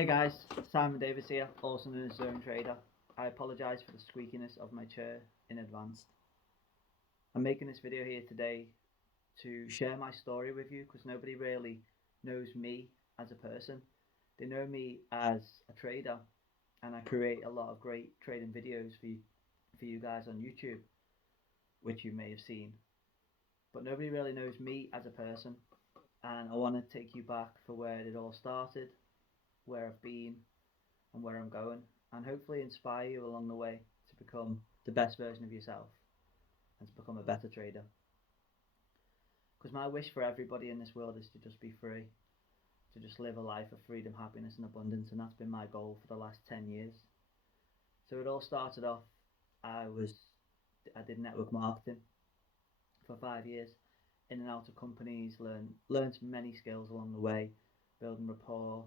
Hey guys, Simon Davis here, also known as Zone Trader. I apologise for the squeakiness of my chair in advance. I'm making this video here today to share my story with you because nobody really knows me as a person. They know me as a trader, and I create a lot of great trading videos for you guys on YouTube, which you may have seen. But nobody really knows me as a person, and I want to take you back for where it all started, where I've been, and where I'm going, and hopefully inspire you along the way to become the best version of yourself and to become a better trader. Because my wish for everybody in this world is to just be free, to just live a life of freedom, happiness, and abundance, and that's been my goal for the last 10 years. So it all started off, I did network marketing for 5 years, in and out of companies, learned many skills along the way, building rapport,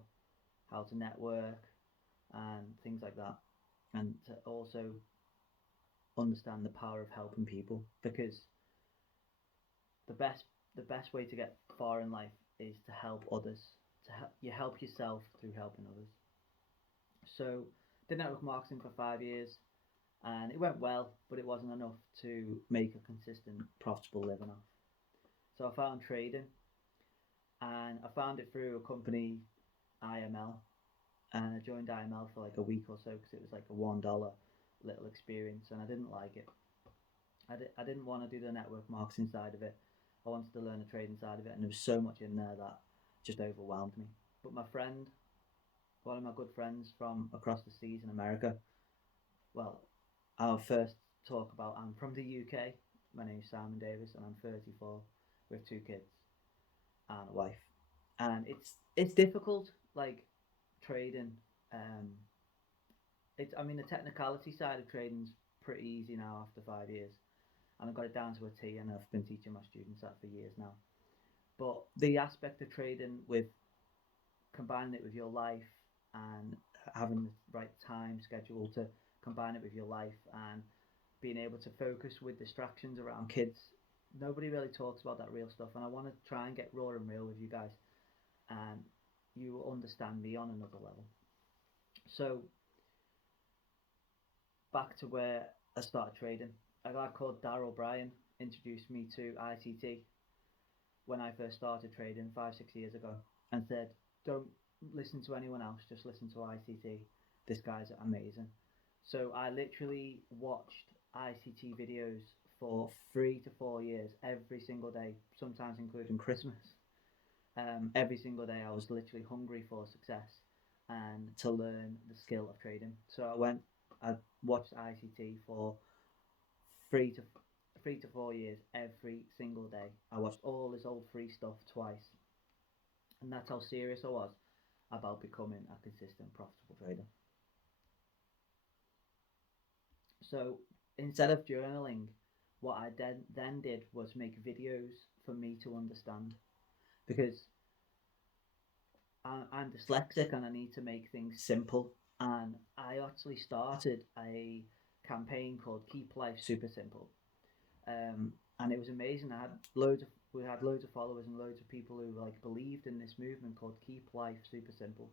how to network, and things like that, and to also understand the power of helping people, because the best way to get far in life is to help others. You help yourself through helping others. So did network marketing for 5 years, and it went well, but it wasn't enough to make a consistent, profitable living off. So I found trading, and I found it through a company, IML, and I joined IML for like a week or so because it was like a $1 little experience, and I didn't like it. I didn't want to do the network marketing side of it. I wanted to learn the trading side of it, and there was so much in there that just overwhelmed me. But my friend, one of my good friends from across the seas in America, well, I'll first talk about, I'm from the UK. My name's Simon Davis, and I'm 34 with 2 kids and a wife. And it's difficult, like trading. Um, the technicality side of trading's pretty easy now after 5 years, and I've got it down to a T, and I've been teaching my students that for years now. But the aspect of trading with combining it with your life and having the right time schedule to combine it with your life and being able to focus with distractions around kids, nobody really talks about that real stuff, and I want to try and get raw and real with you guys, and you will understand me on another level. So back to where I started trading. A guy called Darryl Bryan introduced me to ICT when I first started trading 5-6 years ago, and said, don't listen to anyone else, just listen to ICT. This guy's amazing. So I literally watched ICT videos for 3 to 4 years, every single day, sometimes including Christmas. Every single day I was literally hungry for success and to learn the skill of trading. So I watched ICT for 3 to 4 years, every single day. I watched all this old free stuff twice, and that's how serious I was about becoming a consistent, profitable trader. So instead of journaling, what I then did was make videos for me to understand, because I'm dyslexic and I need to make things simple. And I actually started a campaign called Keep Life Super Simple, and it was amazing. We had loads of followers and loads of people who like believed in this movement called Keep Life Super Simple.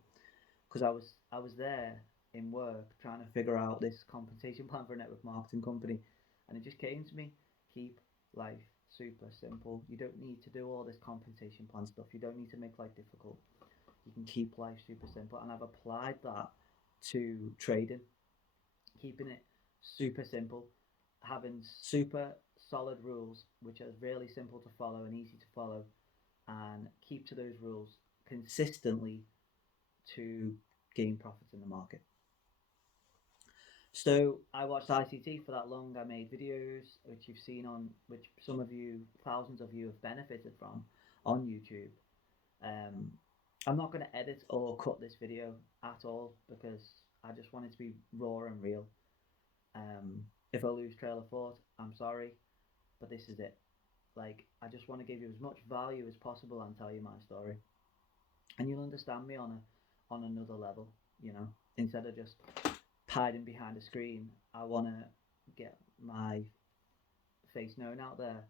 Because I was there in work trying to figure out this compensation plan for a network marketing company, and it just came to me: keep life super simple. You don't need to do all this compensation plan stuff. You don't need to make life difficult. You can keep life super simple, and I've applied that to trading, keeping it super simple, having super solid rules which are really simple to follow and easy to follow, and keep to those rules consistently to gain profits in the market. So I watched ICT for that long. I made videos which you've seen which some of you, thousands of you, have benefited from on YouTube. I'm not going to edit or cut this video at all because I just want it to be raw and real. If I lose trail of thought, I'm sorry, but this is it. Like, I just want to give you as much value as possible and tell you my story, and you'll understand me on another level. Instead of just hiding behind a screen, I want to get my face known out there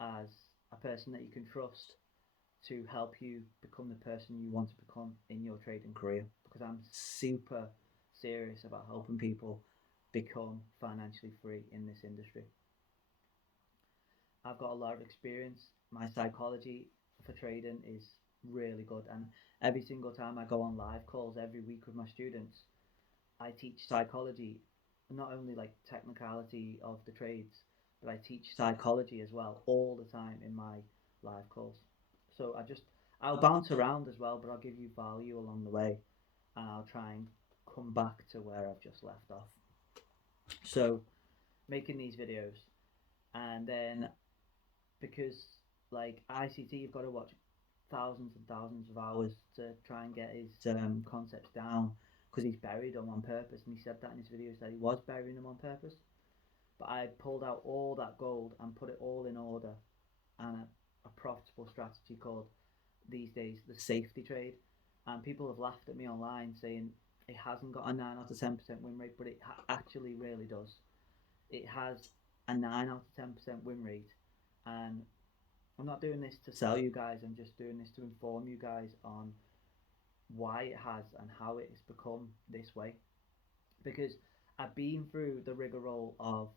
as a person that you can trust, to help you become the person you want to become in your trading career, because I'm super serious about helping people become financially free in this industry. I've got a lot of experience. My psychology for trading is really good, and every single time I go on live calls every week with my students, I teach psychology, not only like technicality of the trades, but I teach psychology as well all the time in my live calls. So I'll bounce around as well, but I'll give you value along the way, and I'll try and come back to where I've just left off. So making these videos, and then because like ICT, you've got to watch thousands and thousands of hours to try and get his concepts down, because he's buried them on purpose, and he said that in his videos that he was burying them on purpose. But I pulled out all that gold and put it all in order, and a profitable strategy called these days the safety trade. And people have laughed at me online saying it hasn't got a 9 out of 10% win rate, but it actually really does. It has a 9 out of 10% win rate, and I'm not doing this to sell you guys, I'm just doing this to inform you guys on why it has and how it has become this way. Because I've been through the rigmarole of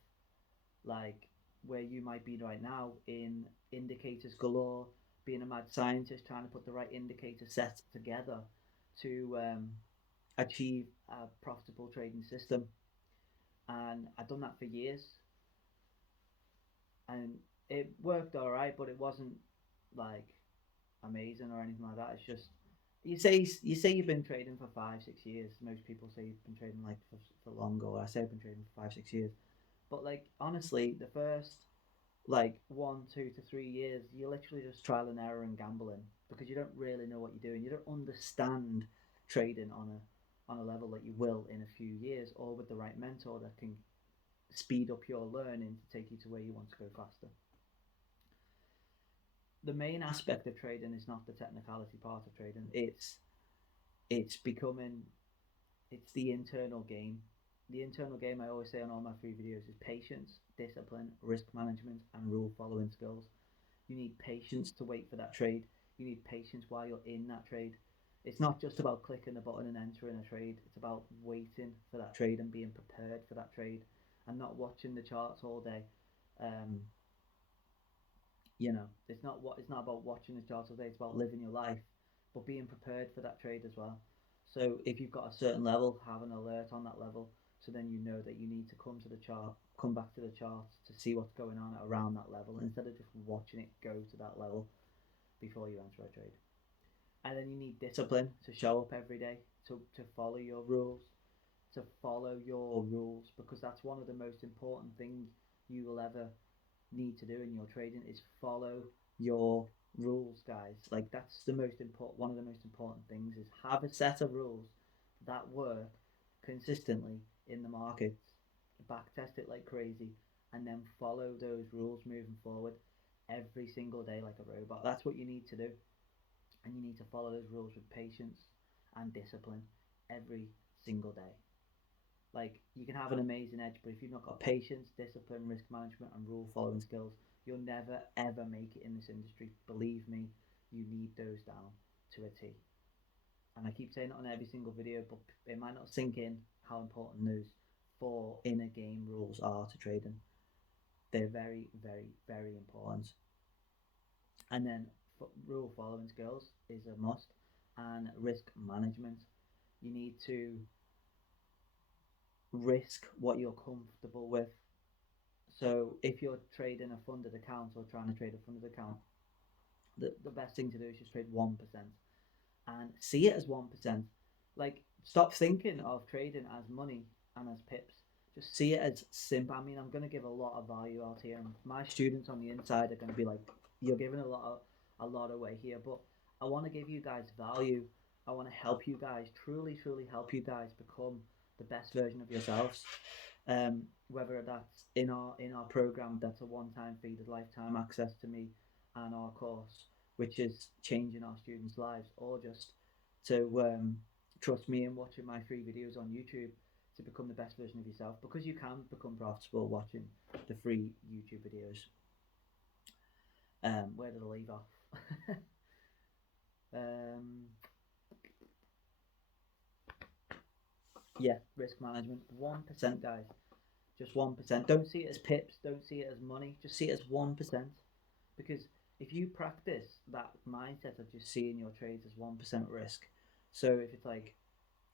like where you might be right now in indicators galore, being a mad scientist trying to put the right indicator set together to achieve a profitable trading system. And I've done that for years, and it worked all right, but it wasn't like amazing or anything like that. It's just you say you've been trading for 5 6 years. Most people say you've been trading like for longer. Or I say I've been trading for 5 6 years, but like honestly, the first like 1 2 to 3 years, you're literally just trial and error and gambling, because you don't really know what you're doing. You don't understand trading on a level that you will in a few years, or with the right mentor that can speed up your learning to take you to where you want to go faster. The main aspect of trading is not the technicality part of trading. It's becoming it's the internal game. The internal game, I always say on all my free videos, is patience, discipline, risk management, and rule following skills. You need patience to wait for that trade. You need patience while you're in that trade. It's not just about clicking the button and entering a trade. It's about waiting for that trade and being prepared for that trade, and not watching the charts all day. Um, it's not about watching the charts all day. It's about living your life, but being prepared for that trade as well. So if you've got a certain level, have an alert on that level, so then you know that you need to come back to the chart to see what's going on around that level, instead of just watching it go to that level before you enter a trade. And then you need discipline to show up every day, to follow your rules, because that's one of the most important things you will ever need to do in your trading, is follow your rules, guys. Like that's the most important one of the most important things, is have a set of rules that work consistently in the markets, back test it like crazy, and then follow those rules moving forward every single day like a robot. That's what you need to do, and you need to follow those rules with patience and discipline every single day. Like you can have an amazing edge, but if you've not got patience, discipline, risk management, and rule following skills, you'll never ever make it in this industry. Believe me, you need those down to a T. And I keep saying it on every single video, but it might not sink in how important those 4 inner game rules are to trading. They're very, very, very important. And then rule following skills is a must, and risk management. You need to risk what you're comfortable with. So if you're trading a funded account or trying to trade a funded account, the best thing to do is just trade 1% and see it as 1%. Like stop thinking of trading as money and as pips. Just see it as simple. I mean, I'm going to give a lot of value out here, and my students on the inside are going to be like, you're giving a lot away here, but I want to give you guys value. I want to help you guys, truly, truly help you guys become the best version of yourselves. Whether that's in our program, that's a one-time fee, there's lifetime access to me and our course, which is changing our students' lives, or just to trust me and watching my free videos on YouTube to become the best version of yourself, because you can become profitable watching the free YouTube videos. Where did I leave off? Um, yeah, risk management. 1%, guys. Just 1%. Don't see it as pips. Don't see it as money. Just see it as 1%. Because if you practice that mindset of just seeing your trades as 1% risk, so if it's like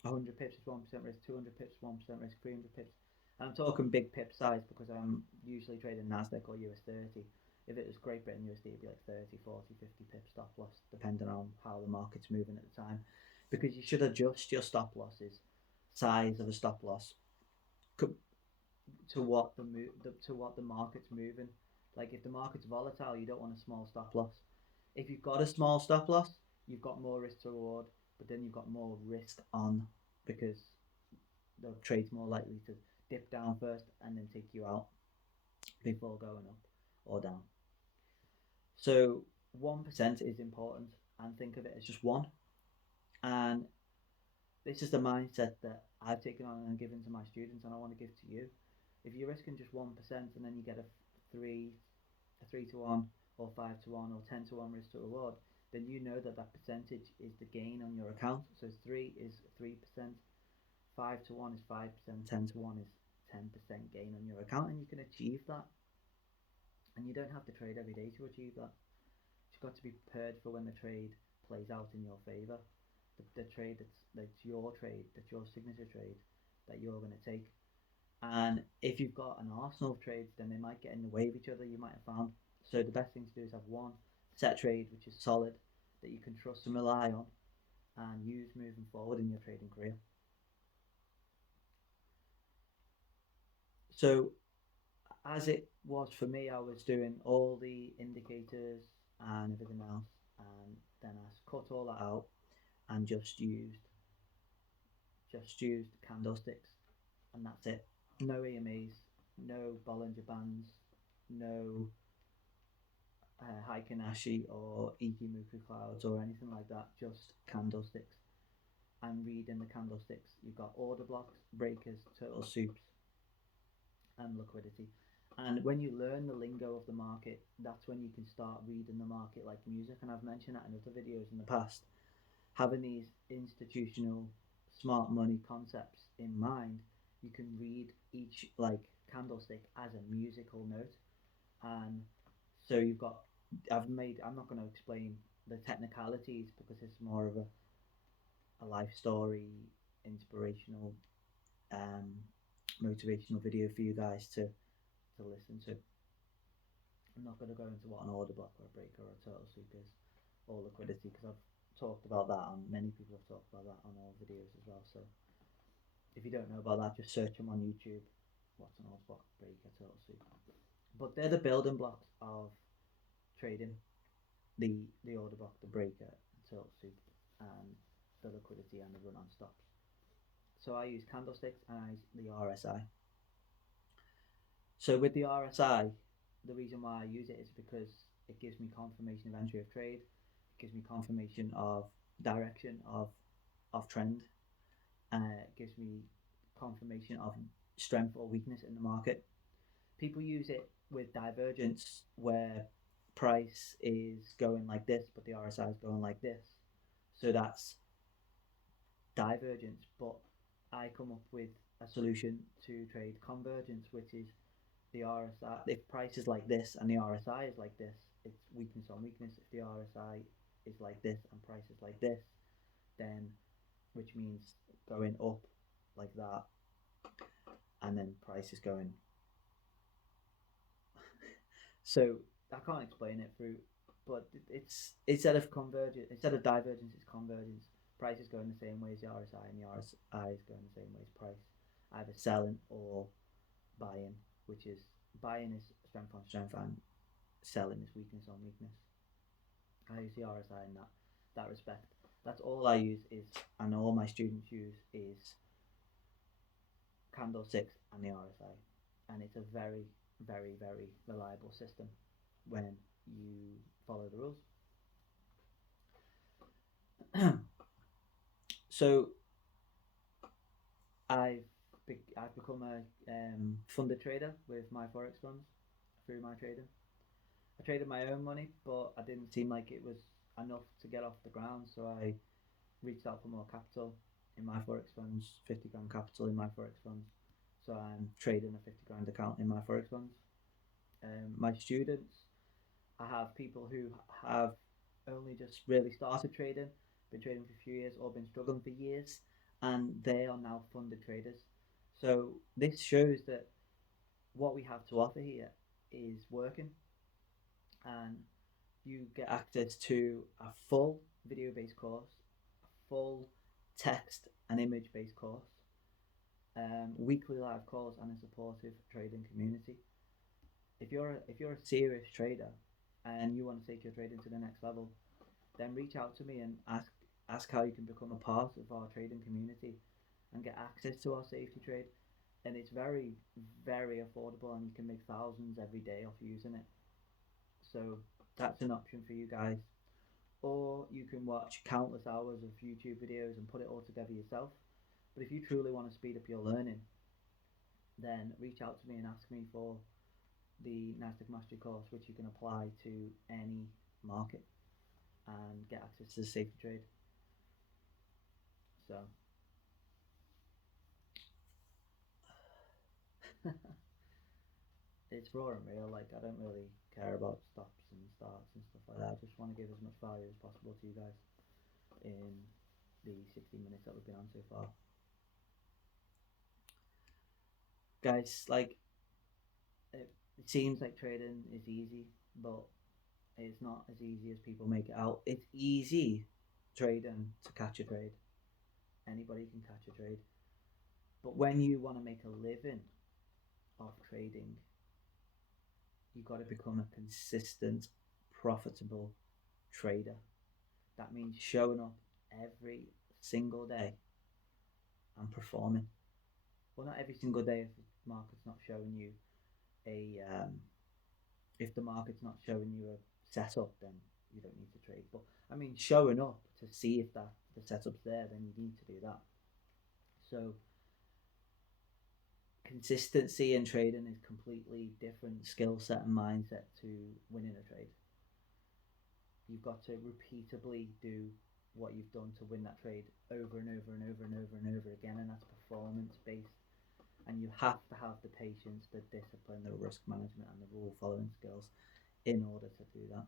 100 pips is 1% risk, 200 pips 1% risk, 300 pips. And I'm talking big pip size because I'm usually trading NASDAQ or US 30. If it was Great Britain USD, it'd be like 30, 40, 50 pips stop loss, depending on how the market's moving at the time. Because you should adjust your stop losses, size of the stop loss, to what to what the market's moving. Like if the market's volatile, you don't want a small stop loss. If you've got a small stop loss, you've got more risk to reward, but then you've got more risk on because the trade's more likely to dip down first and then take you out before going up or down. So 1% is important, and think of it as just one. And this is the mindset that I've taken on and given to my students, and I want to give to you. If you're risking just 1% and then you get a 3 to 1, or 5 to 1, or 10 to 1 risk to reward, then you know that that percentage is the gain on your account. So 3 is 3%, 5 to 1 is 5%, 10 to 1 is 10% gain on your account, and you can achieve that. And you don't have to trade every day to achieve that. You've got to be prepared for when the trade plays out in your favor. The trade that's your trade, that's your signature trade that you're going to take. And if you've got an arsenal of trades, then they might get in the way of each other, you might have found. So the best thing to do is have one set trade which is solid, that you can trust and rely on and use moving forward in your trading career. So as it was for me, I was doing all the indicators and everything else, and then I cut all that out and just used candlesticks, and that's it. No EMAs, no Bollinger Bands, no Heikin-Ashi or Ikumuku clouds or anything like that. Just candlesticks. And reading the candlesticks, you've got order blocks, breakers, turtle soups, and liquidity. And when you learn the lingo of the market, that's when you can start reading the market like music. And I've mentioned that in other videos in the past. Having these institutional smart money concepts in mind, you can read each like candlestick as a musical note. And so I'm not going to explain the technicalities because it's more of a life story, inspirational, um, motivational video for you guys to listen to. I'm not going to go into what an order block or a breaker or a turtle soup is, or liquidity, because I've talked about that, and many people have talked about that on all videos as well. So if you don't know about that, just search them on YouTube. What's an order block, breaker, turtle soup? But they're the building blocks of trading: the order block, the breaker, the turtle soup, and the liquidity and the run on stops. So I use candlesticks and I use the RSI. So with the RSI, the reason why I use it is because it gives me confirmation of entry of trade, it gives me confirmation of direction of trend, and it gives me confirmation of strength or weakness in the market. People use it with divergence where price is going like this, but the RSI is going like this. So that's divergence, but I come up with a solution to trade convergence, which is the RSI. If price is like this and the RSI is like this, it's weakness on weakness. If the RSI is like this and price is like this, then which means going up like that, and then price is going. So I can't explain it through, but it's instead of divergence, it's convergence. Price is going the same way as the RSI, and the RSI is going the same way as price, either selling or buying, which is buying is strength on strength and selling is weakness on weakness. I use the RSI in that respect. That's all I use is, and all my students use is candlesticks and the RSI, and it's a very, very, very reliable system when you follow the rules. So I've become a funded trader with my forex funds through my trading. I traded my own money, but I didn't seem like it was enough to get off the ground. So I reached out for more capital in my forex funds, 50 grand capital in my forex funds. So I'm trading a 50 grand account in my forex funds. My students, I have people who have only just really started trading, been trading for a few years, or been struggling for years, and they are now funded traders. So this shows that what we have to offer here is working, and you get access to a full video based course, a full text and image based course, weekly live calls, and a supportive trading community. If you're a serious trader and you want to take your trading to the next level, then reach out to me and ask how you can become a part of our trading community and get access to our safety trade. And it's very, very affordable, and you can make thousands every day off using it. So that's an option for you guys. Or you can watch countless hours of YouTube videos and put it all together yourself. But if you truly want to speed up your learning, then reach out to me and ask me for the Nasdaq Mastery course, which you can apply to any market and get access to the safety trade. So it's raw and real. Like, I don't really care about stops and starts and stuff like that. I just want to give as much value as possible to you guys in the 60 minutes that we've been on so far. Guys, like, it seems like trading is easy, but it's not as easy as people make it out. It's easy trading to catch a trade. Anybody can catch a trade. But when you want to make a living off trading, you've got to become a consistent, profitable trader. That means showing up every single day and performing. Well, not every single day if the market's not showing you a if the market's not showing you a setup, then you don't need to trade. But I mean, showing up to see if that the setup's there, then you need to do that. So consistency in trading is completely different skill set and mindset to winning a trade. You've got to repeatably do what you've done to win that trade over and over and over and over and over again, and that's performance based. And you have to have the patience, the discipline, the risk management, and the rule following skills in order to do that.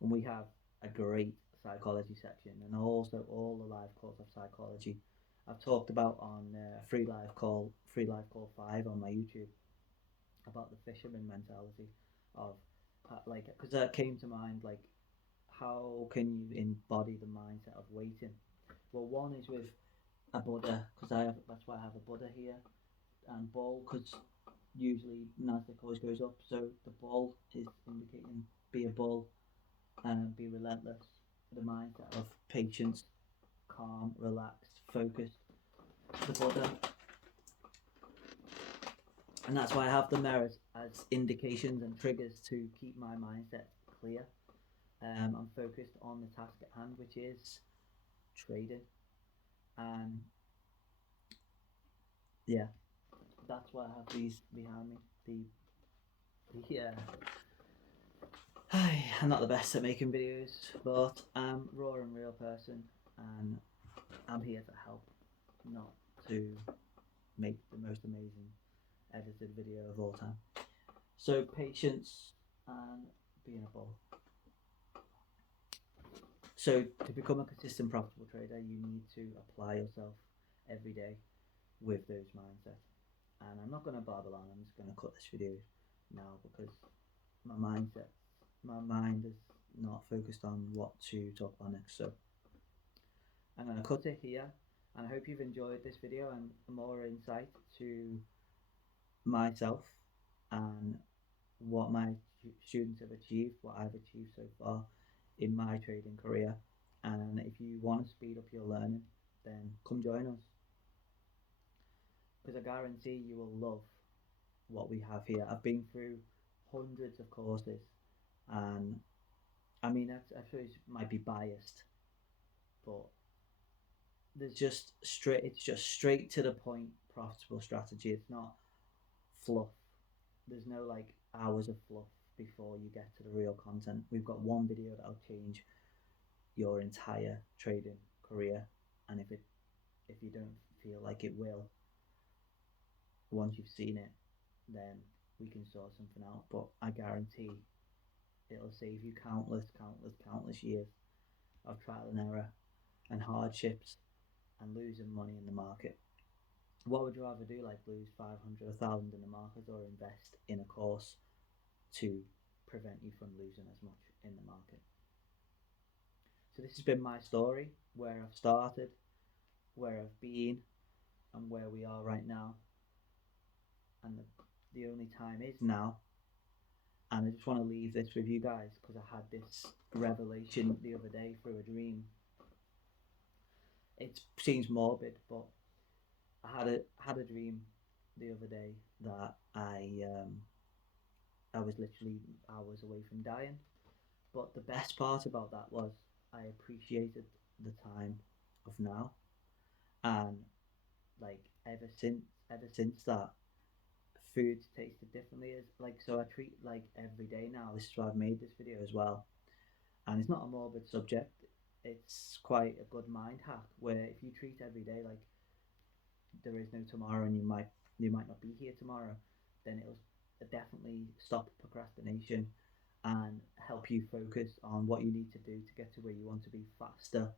And we have a great psychology section, and also all the live calls of psychology. I've talked about on free live call 5 on my YouTube about the fisherman mentality of like, because that came to mind, like, how can you embody the mindset of waiting? Well, one is with a Buddha, because that's why I have a Buddha here, and bull, because usually Nasdaq always goes up, so the bull is indicating be a bull and be relentless. The mindset of patience, calm, relaxed, focused. The Buddha, and that's why I have them there as indications and triggers to keep my mindset clear. I'm focused on the task at hand, which is trading, and yeah, that's why I have these behind me. I'm not the best at making videos, but I'm a raw and real person, and I'm here to help, not to make the most amazing edited video of all time. So patience and being a bull. So to become a consistent profitable trader, you need to apply yourself every day with those mindsets. And I'm not going to babble on, I'm just going to cut this video now because my mind is not focused on what to talk about next. So I'm going to cut it here, and I hope you've enjoyed this video and more insight to myself and what my students have achieved, what I've achieved so far in my trading career. And if you want to speed up your learning, then come join us, because I guarantee you will love what we have here. I've been through hundreds of courses, and I mean, I suppose it might be biased, but it's just straight to the point, profitable strategy. It's not fluff. There's no like hours of fluff. before you get to the real content. We've got one video that'll change your entire trading career, and if you don't feel like it will, once you've seen it, then we can sort something out. But I guarantee it'll save you countless years of trial and error and hardships and losing money in the market. What would you rather do, like lose 500, 1,000 in the market, or invest in a course to prevent you from losing as much in the market? So this has been my story, where I've started, where I've been, and where we are right now. And the only time is now. And I just want to leave this with you guys because I had this revelation the other day through a dream. It seems morbid, but I had a dream the other day that I was literally hours away from dying. But the best part about that was I appreciated the time of now, and like ever since that, food tasted differently. As like, so I treat like every day now. This is why I've made this video as well, and it's not a morbid subject. It's quite a good mind hack where if you treat every day like there is no tomorrow, and you might not be here tomorrow, then it'll definitely stop procrastination and help you focus on what you need to do to get to where you want to be faster.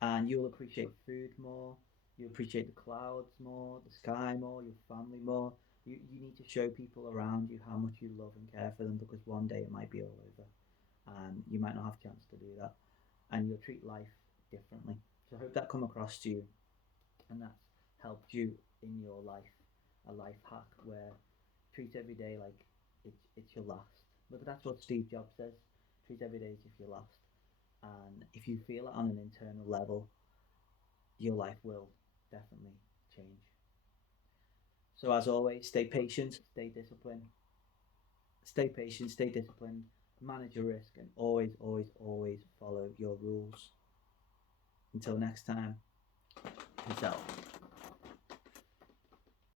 And you'll appreciate food more, you appreciate the clouds more, the sky more, your family more. You need to show people around you how much you love and care for them, because one day it might be all over and you might not have a chance to do that, and you'll treat life differently. So I hope that come across to you and that's helped you in your life. A life hack where treat every day like it's your last. But that's what Steve Jobs says. Treat every day as if you're last. And if you feel it on an internal level, your life will definitely change. So as always, stay patient, stay disciplined, manage your risk, and always follow your rules. Until next time, peace out.